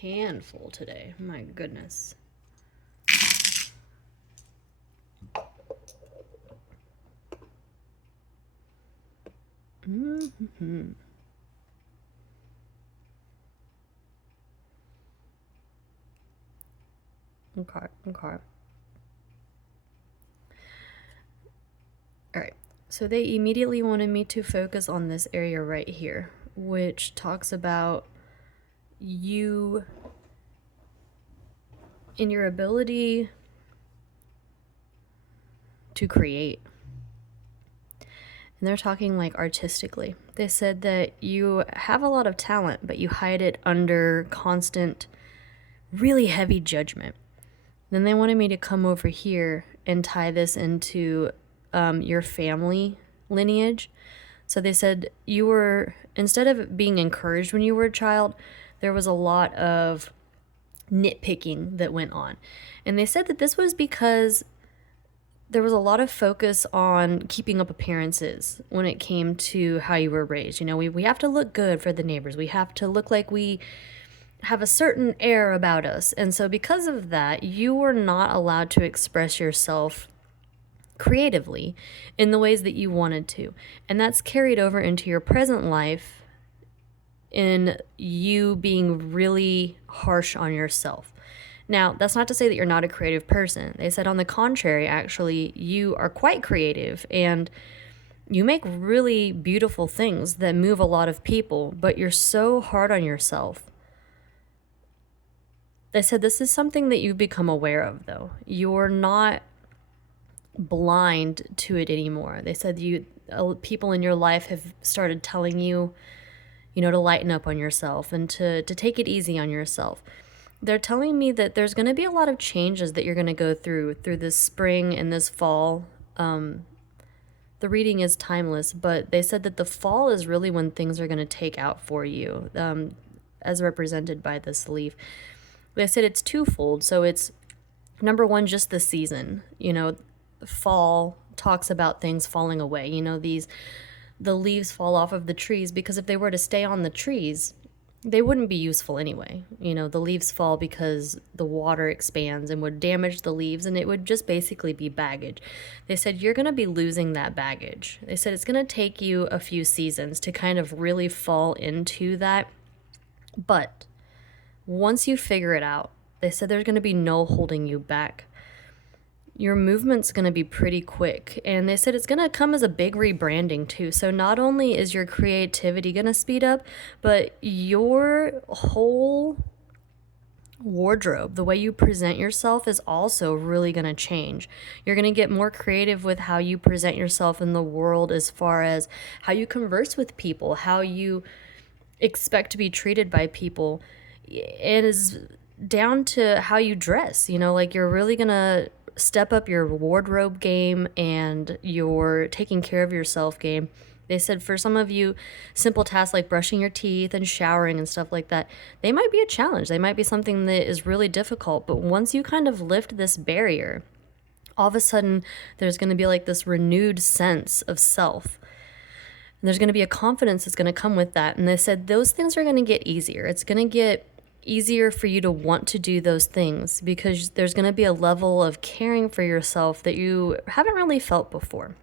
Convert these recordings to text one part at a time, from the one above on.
handful today. My goodness. Mm-hmm. Okay. All right. So they immediately wanted me to focus on this area right here, which talks about you in your ability to create. And they're talking like artistically. They said that you have a lot of talent, but you hide it under constant, really heavy judgment. Then they wanted me to come over here and tie this into your family lineage. So they said you were, instead of being encouraged when you were a child, there was a lot of nitpicking that went on. And they said that this was because there was a lot of focus on keeping up appearances when it came to how you were raised. You know, we have to look good for the neighbors. We have to look like we have a certain air about us. And so because of that, you were not allowed to express yourself creatively in the ways that you wanted to. And that's carried over into your present life in you being really harsh on yourself. Now, that's not to say that you're not a creative person. They said, on the contrary, actually, you are quite creative and you make really beautiful things that move a lot of people, but you're so hard on yourself. They said this is something that you've become aware of, though. You're not blind to it anymore. They said people in your life have started telling you, to lighten up on yourself and to take it easy on yourself. They're telling me that there's going to be a lot of changes that you're going to go through this spring and this fall. The reading is timeless, but they said that the fall is really when things are going to take out for you, as represented by this leaf. They said it's twofold. So it's, number one, just the season. Fall talks about things falling away. The leaves fall off of the trees because if they were to stay on the trees, they wouldn't be useful anyway. The leaves fall because the water expands and would damage the leaves, and it would just basically be baggage. They said you're going to be losing that baggage. They said it's going to take you a few seasons to kind of really fall into that. But once you figure it out, they said there's going to be no holding you back. Your movement's going to be pretty quick. And they said it's going to come as a big rebranding too. So not only is your creativity going to speed up, but your whole wardrobe, the way you present yourself, is also really going to change. You're going to get more creative with how you present yourself in the world, as far as how you converse with people, how you expect to be treated by people. It is down to how you dress. You're really going to step up your wardrobe game and your taking care of yourself game. They said for some of you, simple tasks like brushing your teeth and showering and stuff like that, they might be a challenge. They might be something that is really difficult. But once you kind of lift this barrier, all of a sudden there's going to be like this renewed sense of self. And there's going to be a confidence that's going to come with that. And they said those things are going to get easier. It's going to get easier for you to want to do those things because there's going to be a level of caring for yourself that you haven't really felt before.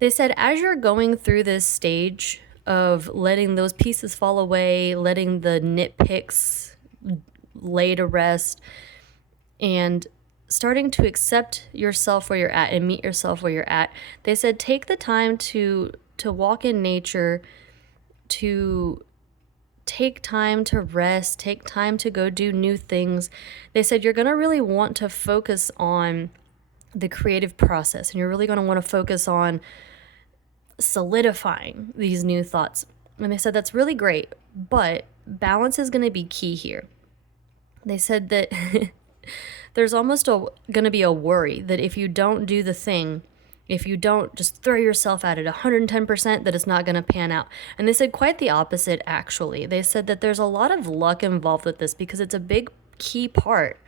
They said as you're going through this stage of letting those pieces fall away, letting the nitpicks lay to rest, and starting to accept yourself where you're at and meet yourself where you're at, they said take the time to walk in nature, to take time to rest, take time to go do new things. They said you're going to really want to focus on the creative process, and you're really going to want to focus on solidifying these new thoughts. And they said that's really great, but balance is going to be key here. They said that there's almost going to be a worry that if you don't do the thing, if you don't just throw yourself at it 110%, that it's not going to pan out. And they said quite the opposite, actually. They said that there's a lot of luck involved with this because it's a big key part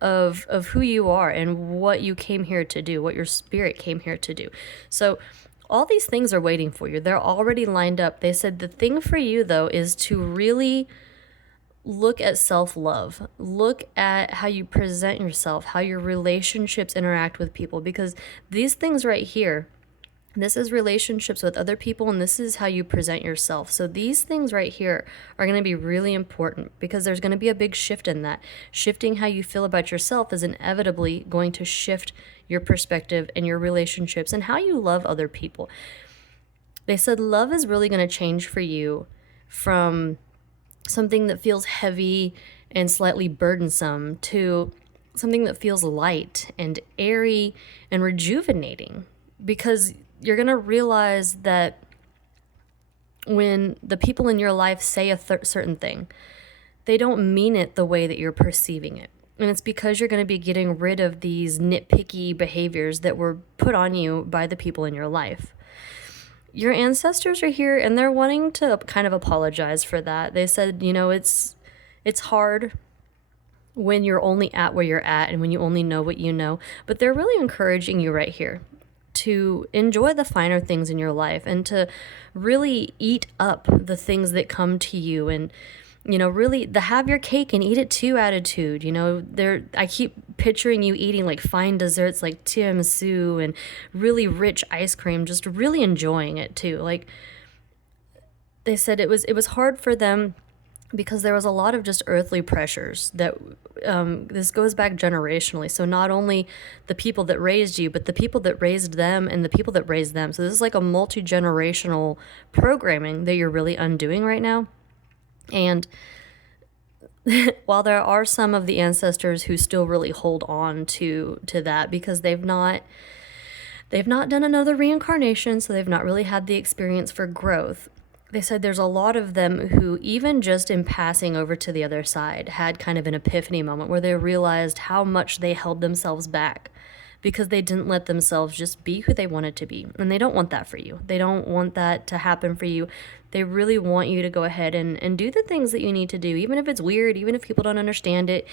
of who you are and what you came here to do, what your spirit came here to do. So all these things are waiting for you. They're already lined up. They said the thing for you, though, is to really look at self-love. Look at how you present yourself, how your relationships interact with people, because these things right here, this is relationships with other people, and this is how you present yourself. So these things right here are going to be really important, because there's going to be a big shift in that. Shifting how you feel about yourself is inevitably going to shift your perspective and your relationships and how you love other people. They said love is really going to change for you from something that feels heavy and slightly burdensome to something that feels light and airy and rejuvenating, because you're going to realize that when the people in your life say a certain thing, they don't mean it the way that you're perceiving it. And it's because you're going to be getting rid of these nitpicky behaviors that were put on you by the people in your life. Your ancestors are here, and they're wanting to kind of apologize for that. They said, it's hard when you're only at where you're at and when you only know what you know, but they're really encouraging you right here to enjoy the finer things in your life and to really eat up the things that come to you, and really the have your cake and eat it too attitude. I keep picturing you eating like fine desserts like tiramisu and really rich ice cream, just really enjoying it too. Like they said, it was hard for them because there was a lot of just earthly pressures that this goes back generationally. So not only the people that raised you, but the people that raised them and the people that raised them. So this is like a multi-generational programming that you're really undoing right now. And while there are some of the ancestors who still really hold on to that because they've not done another reincarnation, so they've not really had the experience for growth. They said there's a lot of them who, even just in passing over to the other side, had kind of an epiphany moment where they realized how much they held themselves back because they didn't let themselves just be who they wanted to be. And they don't want that for you. They don't want that to happen for you. They really want you to go ahead and do the things that you need to do, even if it's weird, even if people don't understand it.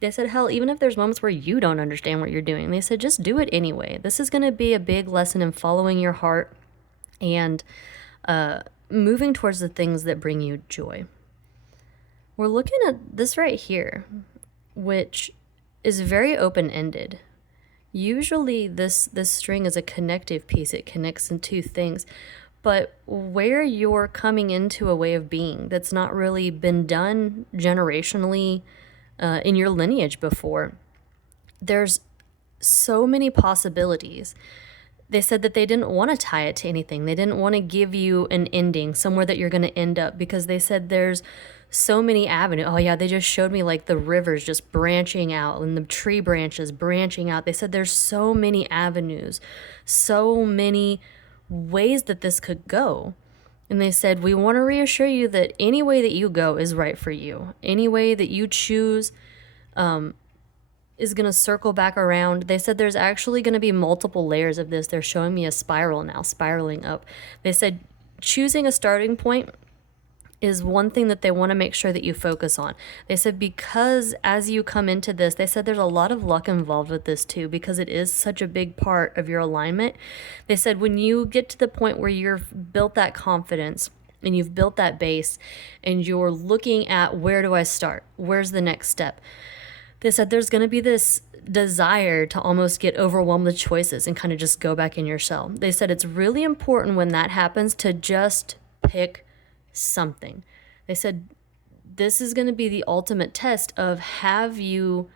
They said, hell, even if there's moments where you don't understand what you're doing, they said, just do it anyway. This is going to be a big lesson in following your heart and moving towards the things that bring you joy. We're looking at this right here, which is very open-ended. Usually this string is a connective piece. It connects in two things. But where you're coming into a way of being that's not really been done generationally in your lineage before, there's so many possibilities. They said that they didn't want to tie it to anything. They didn't want to give you an ending, somewhere that you're going to end up, because they said there's so many avenues. Oh yeah, they just showed me like the rivers just branching out and the tree branches branching out. They said there's so many avenues, so many ways that this could go. And they said, we want to reassure you that any way that you go is right for you. Any way that you choose is going to circle back around. They said there's actually going to be multiple layers of this. They're showing me a spiral now, spiraling up. They said choosing a starting point is one thing that they want to make sure that you focus on. They said because as you come into this, they said there's a lot of luck involved with this too, because it is such a big part of your alignment. They said when you get to the point where you've built that confidence and you've built that base and you're looking at where do I start? Where's the next step? They said there's going to be this desire to almost get overwhelmed with choices and kind of just go back in your shell. They said it's really important when that happens to just pick something. They said this is going to be the ultimate test of have you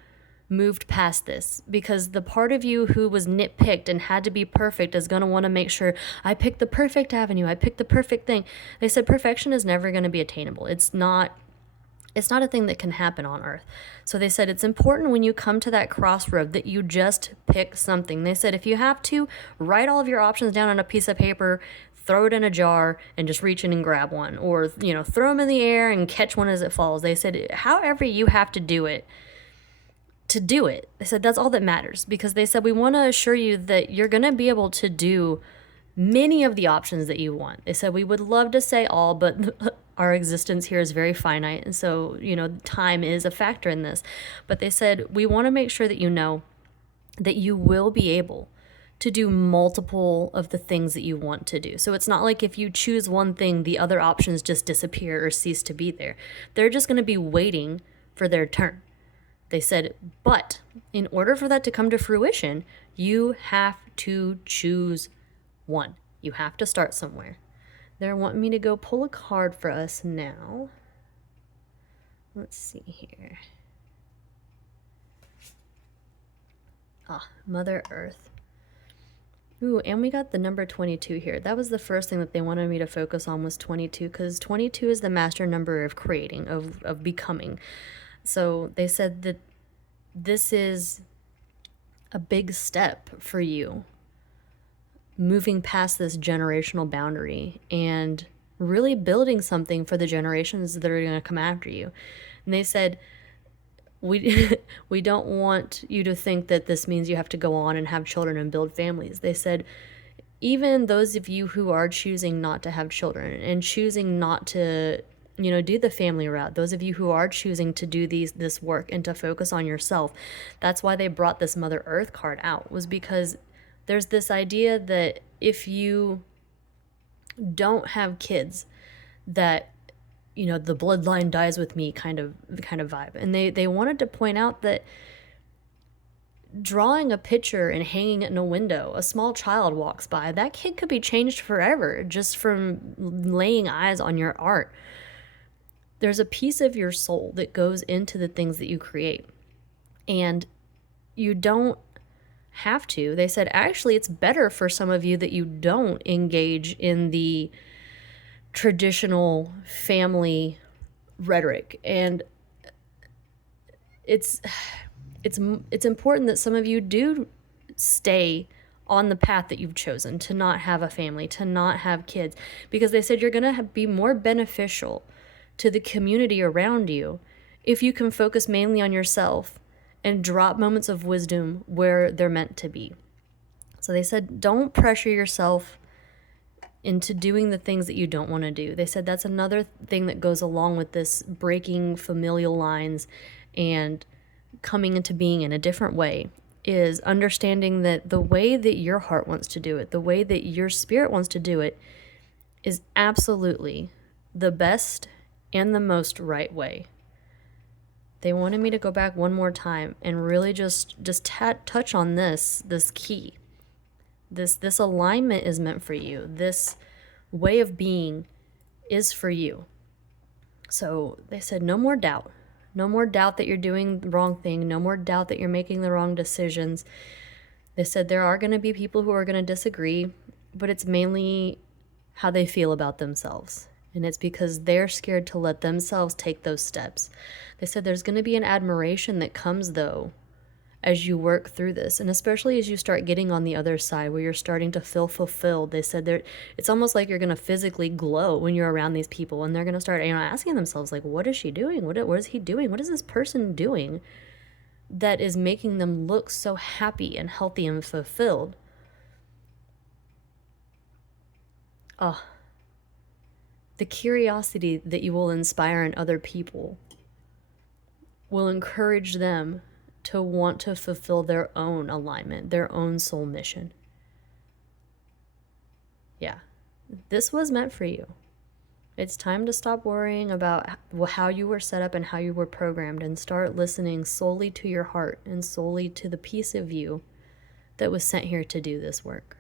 moved past this, because the part of you who was nitpicked and had to be perfect is going to want to make sure I picked the perfect avenue, I picked the perfect thing. They said perfection is never going to be attainable. It's not a thing that can happen on earth. So they said it's important when you come to that crossroad that you just pick something. They said if you have to, write all of your options down on a piece of paper, throw it in a jar, and just reach in and grab one. Or, throw them in the air and catch one as it falls. They said however you have to do it, they said that's all that matters. Because they said we want to assure you that you're going to be able to do many of the options that you want. They said we would love to say all, but our existence here is very finite, and so time is a factor in this. But they said we want to make sure that you know that you will be able to do multiple of the things that you want to do. So it's not like if you choose one thing, the other options just disappear or cease to be there. They're just going to be waiting for their turn. They said, but in order for that to come to fruition, you have to choose one. You have to start somewhere. They're wanting me to go pull a card for us now. Let's see here. Mother Earth. Ooh, and we got the number 22 here. That was the first thing that they wanted me to focus on, was 22, because 22 is the master number of creating, of becoming. So they said that this is a big step for you, moving past this generational boundary and really building something for the generations that are going to come after you. And they said, we don't want you to think that this means you have to go on and have children and build families. They said, even those of you who are choosing not to have children and choosing not to, do the family route, those of you who are choosing to do this work and to focus on yourself, that's why they brought this Mother Earth card out, was because there's this idea that if you don't have kids, that the bloodline dies with me kind of vibe. And they wanted to point out that drawing a picture and hanging it in a window, a small child walks by, that kid could be changed forever just from laying eyes on your art. There's a piece of your soul that goes into the things that you create, and you don't have to. They said, actually, it's better for some of you that you don't engage in the traditional family rhetoric. And it's important that some of you do stay on the path that you've chosen, to not have a family, to not have kids, because they said you're going to be more beneficial to the community around you if you can focus mainly on yourself and drop moments of wisdom where they're meant to be. So they said, don't pressure yourself into doing the things that you don't want to do. They said that's another thing that goes along with this breaking familial lines and coming into being in a different way, is understanding that the way that your heart wants to do it, the way that your spirit wants to do it, is absolutely the best and the most right way. They wanted me to go back one more time and really just touch on this key. This alignment is meant for you. This way of being is for you. So they said, no more doubt. No more doubt that you're doing the wrong thing. No more doubt that you're making the wrong decisions. They said there are going to be people who are going to disagree, but it's mainly how they feel about themselves. And it's because they're scared to let themselves take those steps. They said there's going to be an admiration that comes, though, as you work through this, and especially as you start getting on the other side where you're starting to feel fulfilled. They said it's almost like you're going to physically glow when you're around these people, and they're going to start asking themselves, like, what is she doing? What is he doing? What is this person doing that is making them look so happy and healthy and fulfilled? The curiosity that you will inspire in other people will encourage them to want to fulfill their own alignment, their own soul mission. Yeah, this was meant for you. It's time to stop worrying about how you were set up and how you were programmed, and start listening solely to your heart and solely to the piece of you that was sent here to do this work.